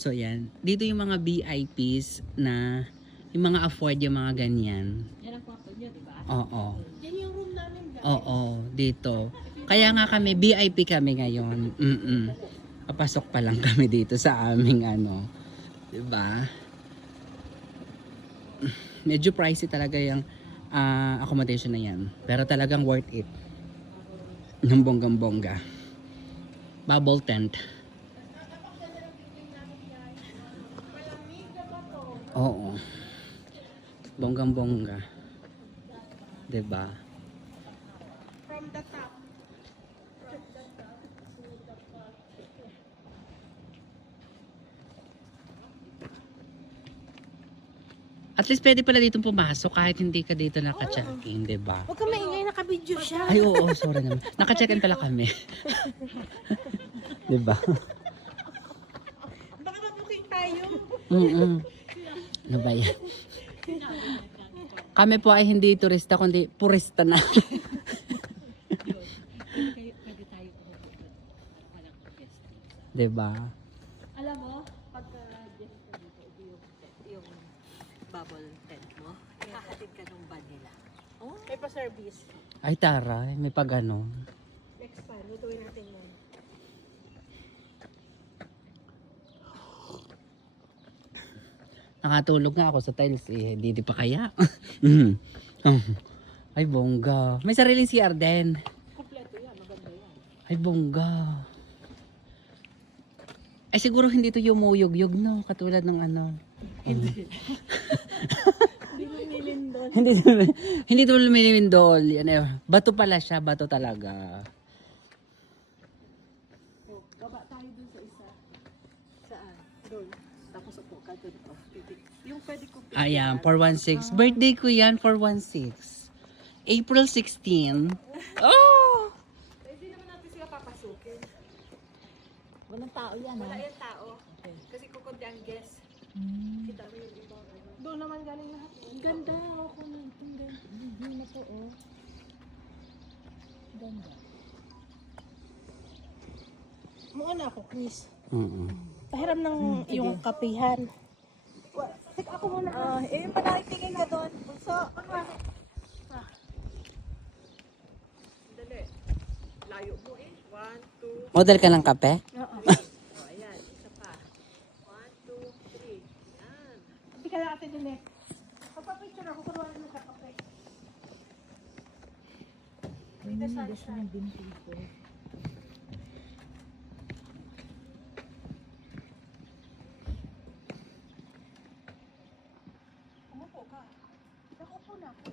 So yan, dito yung mga VIPs na yung mga afford yung mga ganyan. Yan ang kwarto niyo, di ba? Oo. Yan yung room namin, guys. Oo, dito. Kaya nga kami, VIP kami ngayon. Papasok pa lang kami dito sa aming ano. Diba? Medyo pricey talaga yung accommodation na yan. Pero talagang worth it. Ng bonggang-bongga. Bubble tent. Oo. Bonggang-bongga. Diba? From the top. At least pwede pala dito pumasok kahit hindi ka dito naka-check-in, diba? Huwag ka maingay, naka-video siya. Ay, oo, sorry naman. Naka-check-in pala kami. Diba? Baka mabuking tayo. Ano ba yan? Kami po ay hindi turista, kundi purista na. Pwede tayo walang guest. Diba? Alam mo, pagka guest ka dito, yung bubble tent mo, ihahatid ka ng van nila. Oh? May pa-service. Ay, taray. May pag ano. Next time, lutuin natin yun. Nakatulog nga ako sa tiles eh. Hindi pa kaya. Ay, bongga. May sariling CR din. Kompleto yan, maganda yan. Ay, bongga. Ay, siguro hindi to yumuyog-yog, no? Katulad ng ano. Hindi lumilindol. hindi hindi to lumilindol. Ano, bato pala siya, bato talaga. Oh, baba tayo dun sa isa. Saan? Doon. Tapos upo ka dun. Oh, yung pwede ko. Ayan, 416. Birthday ko yan, 416. April 16. Oh! Hindi naman natin sila papasukin. Walang tao yan, Wala ha? yung tao. Kasi kukunti ang guest. Kita mo yung ibang ano. Doon naman galing lahat. Ang ganda, ako na. Ang ganda. Hindi na to, oh. Ganda. Muna ako, Chris. Pahiram ng yung kapihan. Teka ako muna. Yung panakitingin ka doon. So, Dali. Layo mo eh. 1, 2. Model ka ng kape? Oh, ayan. Isa pa. 1, 2, 3. Yan. Hindi ka natin din eh. Papapicture ako. Kuruan ng kakape. Dito sa gusto ng binti ko. Umupo ka. Nakupo na ako.